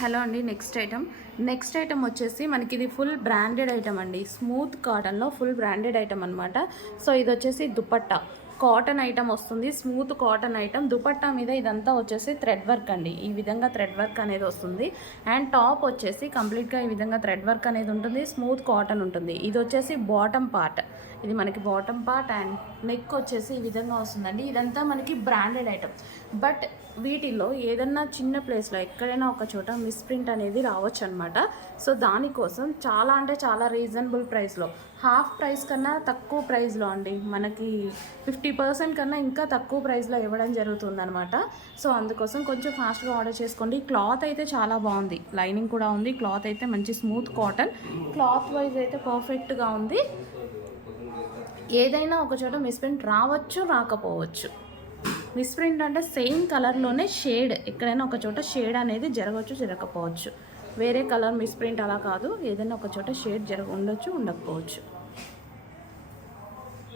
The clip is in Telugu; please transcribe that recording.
హలో అండి. నెక్స్ట్ ఐటమ్ వచ్చేసి మనకి ఇది ఫుల్ బ్రాండెడ్ ఐటమ్ అండి. స్మూత్ కాటన్లో ఫుల్ బ్రాండెడ్ ఐటమ్ అనమాట. సో ఇది వచ్చేసి దుపట్టా కాటన్ ఐటమ్ వస్తుంది. స్మూత్ కాటన్ ఐటమ్ దుపట్టా మీద ఇదంతా వచ్చేసి థ్రెడ్ వర్క్ అండి. ఈ విధంగా థ్రెడ్ వర్క్ అనేది వస్తుంది. అండ్ టాప్ వచ్చేసి కంప్లీట్గా ఈ విధంగా థ్రెడ్ వర్క్ అనేది ఉంటుంది. స్మూత్ కాటన్ ఉంటుంది. ఇది వచ్చేసి బాటమ్ పార్ట్. ఇది మనకి బాటమ్ పార్ట్ అండ్ నెక్ వచ్చేసి ఈ విధంగా వస్తుందండి. ఇదంతా మనకి బ్రాండెడ్ ఐటమ్. బట్ వీటిల్లో ఏదన్నా చిన్న ప్లేస్లో ఎక్కడైనా ఒక చోట మిస్ప్రింట్ అనేది రావచ్చు అనమాట. సో దానికోసం చాలా అంటే చాలా రీజనబుల్ ప్రైస్లో, హాఫ్ ప్రైస్ కన్నా తక్కువ ప్రైస్లో అండి, మనకి 50% కన్నా ఇంకా తక్కువ ప్రైస్లో ఇవ్వడం జరుగుతుందనమాట. సో అందుకోసం కొంచెం ఫాస్ట్గా ఆర్డర్ చేసుకోండి. క్లాత్ అయితే చాలా బాగుంది, లైనింగ్ కూడా ఉంది. క్లాత్ అయితే మంచి స్మూత్ కాటన్, క్లాత్ వైజ్ అయితే పర్ఫెక్ట్గా ఉంది. ఏదైనా ఒక చోట మిస్ప్రింట్ రావచ్చు, రాకపోవచ్చు. మిస్ప్రింట్ అంటే సేమ్ కలర్లోనే షేడ్, ఎక్కడైనా ఒక చోట షేడ్ అనేది జరగవచ్చు, జరగకపోవచ్చు. వేరే కలర్ మిస్ప్రింట్ అలా కాదు, ఏదైనా ఒక చోట షేడ్ ఉండొచ్చు, ఉండకపోవచ్చు.